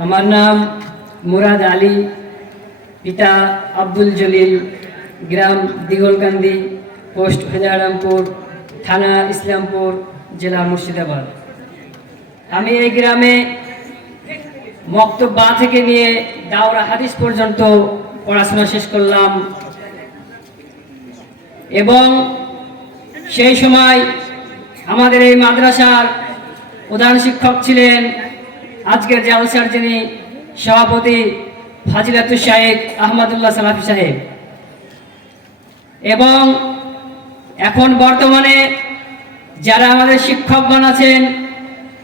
আমার নাম মুরাদ আলী, পিতা আব্দুল জলিল, গ্রাম দিগলকান্দি, পোস্ট হাজারামপুর, থানা ইসলামপুর, জেলা মুর্শিদাবাদ। আমি এই গ্রামে মক্তব বা থেকে নিয়ে দাওরা হাদিস পর্যন্ত পড়াশোনা শেষ করলাম এবং সেই সময় আমাদের এই মাদ্রাসার প্রধান শিক্ষক ছিলেন আজকের জালসার যিনি সভাপতি ফাজিলাতুল শাইখ আহমদুল্লাহ সালাফি সাহেব, এবং এখন বর্তমানে যারা আমাদের শিক্ষকগণ আছেন,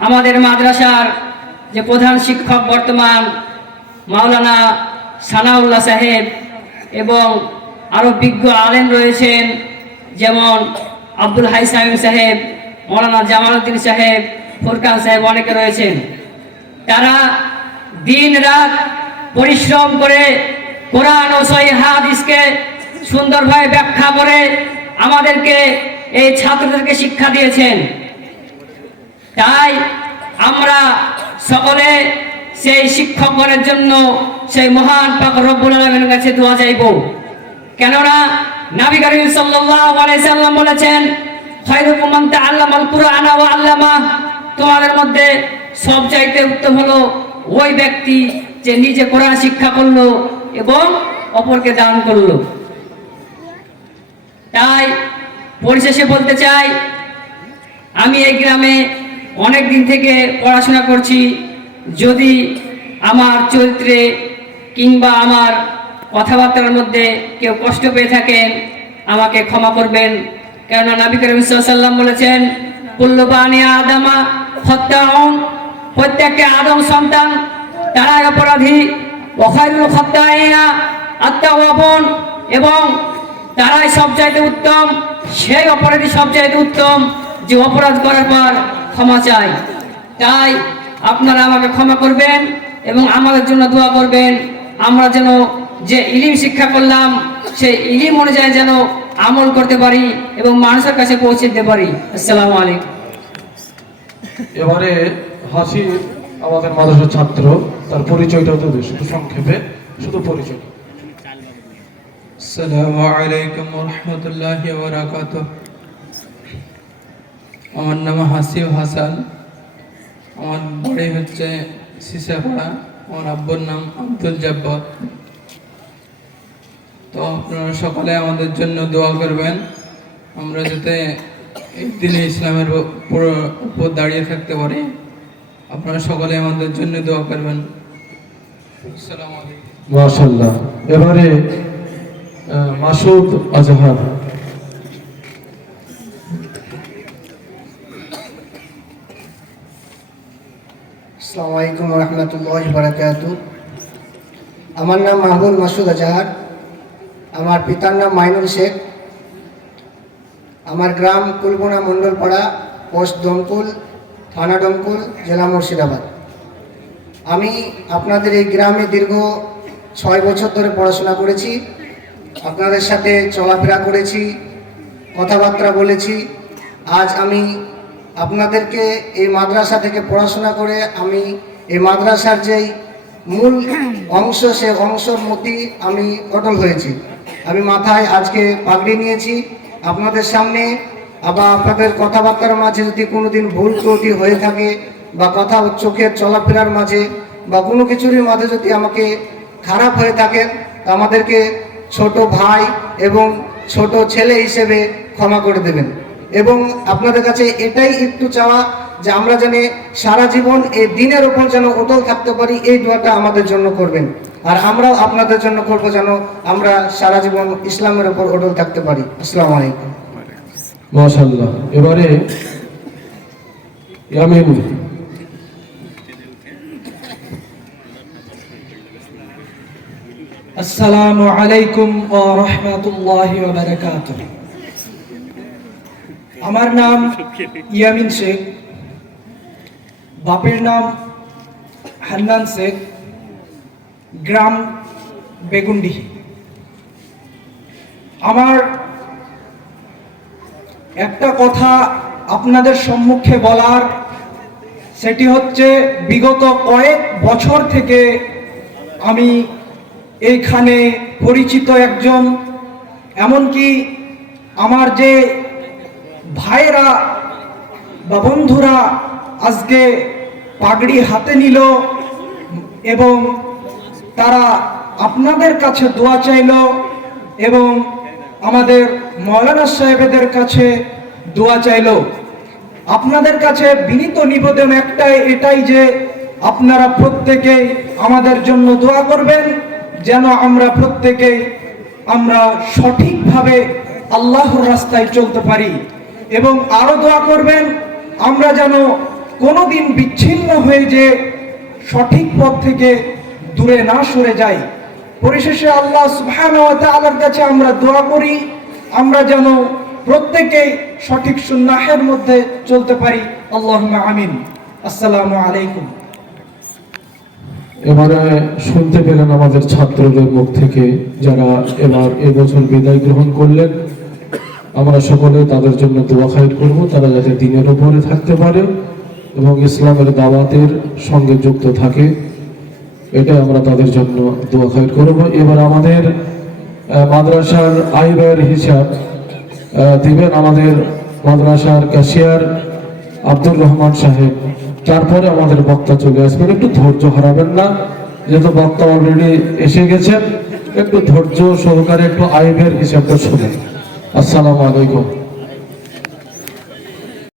আমাদের মাদ্রাসার যে প্রধান শিক্ষক বর্তমান মাওলানা সানাউল্লাহ সাহেব, এবং আরও বিজ্ঞ আলেম রয়েছেন যেমন আব্দুল হাই সাহেব, মৌলানা জামালউদ্দিন সাহেব, ফুরকান সাহেব, অনেকে রয়েছেন। তারা দিন রাত পরিশ্রম করে কোরআন ও সহিহ হাদিসকে সুন্দরভাবে ব্যাখ্যা করে আমাদেরকে এই ছাত্রদেরকে শিক্ষা দিয়েছেন। তাই আমরা সকলে সেই শিক্ষকগণের জন্য সেই মহান পাক রব্বুল আলামিনের কাছে দোয়া চাইব। কেননা নবী করিম সাল্লাল্লাহু আলাইহি সাল্লাম বলেছেন, খায়রুকুম মান তাআল্লামাল কুরআনা ওয়া আল্লামা, তোমাদের মধ্যে সবচাইতে উত্তম হলো ওই ব্যক্তি যে নিজে কোরআন শিক্ষা করলো এবং অপরকে দান করলো। তাই পরিশেষে বলতে চাই, আমি এই গ্রামে অনেক দিন থেকে পড়াশোনা করছি। যদি আমার চরিত্রে কিংবা আমার কথাবার্তার মধ্যে কেউ কষ্ট পেয়ে থাকেন আমাকে ক্ষমা করবেন। কেননা নবী করিম সাল্লাল্লাহু আলাইহি ওয়াসাল্লাম বলেছেন, কুল্লু বানি আদামা খাত্তাউন, প্রত্যেককে আদম সন্তান তারাই অপরাধী, ওয়া খায়রুল খাত্তাইনা আত-তাওয়াবুন, এবং তারাই সবচাইতে উত্তম, সেই অপরাধী সবচাইতে উত্তম যে অপরাধ করার পর ক্ষমা চায়। তাই আপনারা আমাকে ক্ষমা করবেন এবং আমাদের জন্য দোয়া করবেন, আমরা যেন যে ইলম শিক্ষা করলাম সেই ইলম অনুযায়ী যেন আমল করতে পারি এবং মানুষের কাছে পৌঁছে দিতে পারি। আসসালামু আলাইকুম। এবারে হাসিব আমাদের মাদ্রাসার ছাত্র, তার পরিচয়টা দিতে শুধু সংক্ষেপে, শুধু পরিচয়। আসসালামু আলাইকুম ওয়া রাহমাতুল্লাহি ওয়া বারাকাতুহু। আমার নাম হাসিব হাসান, আমার বাড়ি হচ্ছে সিসাপাড়া, আমার আব্বুর নাম আব্দুল জব্বার। তো আপনারা সকলে আমাদের জন্য দোয়া করবেন, আমরা যাতে এই দিনে ইসলামের উপর দাঁড়িয়ে থাকতে পারি। আপনারা সকলে আমাদের জন্য দোয়া করবেন। আসসালামু আলাইকুম। মাশাআল্লাহ। এবারে মাসুদ আজহার। আসসালামু আলাইকুম ওয়া রাহমাতুল্লাহি ওয়া বারাকাতুহু। আমার নাম মাহমুদ মাসুদ আজহার, আমার পিতার নাম মাইনুল শেখ, আমার গ্রাম কুলবোনা মণ্ডলপাড়া, পোস্ট দমকুল, থানা দমকুল, জেলা মুর্শিদাবাদ। আমি আপনাদের এই গ্রামে দীর্ঘ 6 বছর ধরে পড়াশোনা করেছি, আপনাদের সাথে চলাফেরা করেছি, কথাবার্তা বলেছি। আজ আমি আপনাদেরকে এই মাদ্রাসা থেকে পড়াশোনা করে আমি এই মাদ্রাসার যেই মূল অংশ, সে অংশের মধ্যে আমি অটল হয়েছি। আমি মাথায় আজকে পাগড়ি নিয়েছি। আপনাদের সামনে আবার আপনাদের কথাবার্তার মাঝে যদি কোনোদিন ভুল ত্রুটি হয়ে থাকে বা কথা চোখের চলাফেরার মাঝে বা কোনো কিছুরই মাঝে যদি আমাকে খারাপ হয়ে থাকে, আমাদেরকে ছোট ভাই এবং ছোট ছেলে হিসেবে ক্ষমা করে দেবেন। এবং আপনাদের কাছে এটাই একটু চাওয়া যে আমরা যেন সারা জীবন এই দিনের ওপর যেন অটল থাকতে পারি, এই দোয়াটা আমাদের জন্য করবেন। আর আমরাও আপনাদের জন্য করব যেন আমরা সারা জীবন ইসলামের ওপর অটল থাকতে পারি। আসসালামু আলাইকুম। মাশাআল্লাহ। এবারে ইয়ামিন। আসসালামু আলাইকুম ওয়া রাহমাতুল্লাহি ওয়া বারাকাতুহু। আমার নাম ইয়ামিন শেখ, বাপের নাম হান্নান শেখ, গ্রাম বেগুনডিহি। আমার একটা কথা আপনাদের সম্মুখে বলার সেটি হচ্ছে বিগত কয়েক বছর থেকে আমি এইখানে পরিচিত একজন, এমনকি আমার যে ভাইরা বা বন্ধুরা আজকে পাগড়ি হাতে নিল এবং তারা আপনাদের কাছে দোয়া চাইল এবং আমাদের মৌলানা সাহেবদের কাছে দোয়া চাইল। আপনাদের কাছে বিনীত নিবেদন এটাই যে আপনারা প্রত্যেকেই আমাদের জন্য দোয়া করবেন, যেন আমরা প্রত্যেকেই আমরা সঠিকভাবে আল্লাহর রাস্তায় চলতে পারি, এবং আরো দোয়া করবেন আমরা যেন কোনোদিন বিচ্ছিন্ন হয়ে যে সঠিক পথ থেকে দূরে না সরে যাই। পরিশেষে আল্লাহ সুবহানাহু ওয়া তাআলার কাছে আমরা দোয়া করি আমরা যেন প্রত্যেকেই সঠিক সুন্নাহের মধ্যে চলতে পারি। আল্লাহুম্মা আমিন। আসসালামু আলাইকুম। এবারে শুনতে পেলেন আমাদের ছাত্রদের মুখ থেকে, যারা এবার এবছর বিদায় গ্রহণ করলেন। আমরা সকলে তাদের জন্য দোয়া খায়ের করব, তারা যাতে দিনের উপরে থাকতে পারে এবং ইসলামের দাওয়াতের সঙ্গে যুক্ত থাকে, এটাই আমরা তাদের জন্য দোয়া খায়ের করব। এবার আমাদের মাদ্রাসার আয় ব্যয়ের হিসাব দিবেন আমাদের মাদ্রাসার ক্যাশিয়ার আব্দুর রহমান সাহেব। তারপরে আমাদের বক্তা চলে আসবেন। একটু ধৈর্য হারাবেন না, যেহেতু বক্তা অলরেডি এসে গেছেন, একটু ধৈর্য সহকারে একটু আয় ব্যয়ের হিসাবটা শুনেন। আসসালামু আলাইকুম।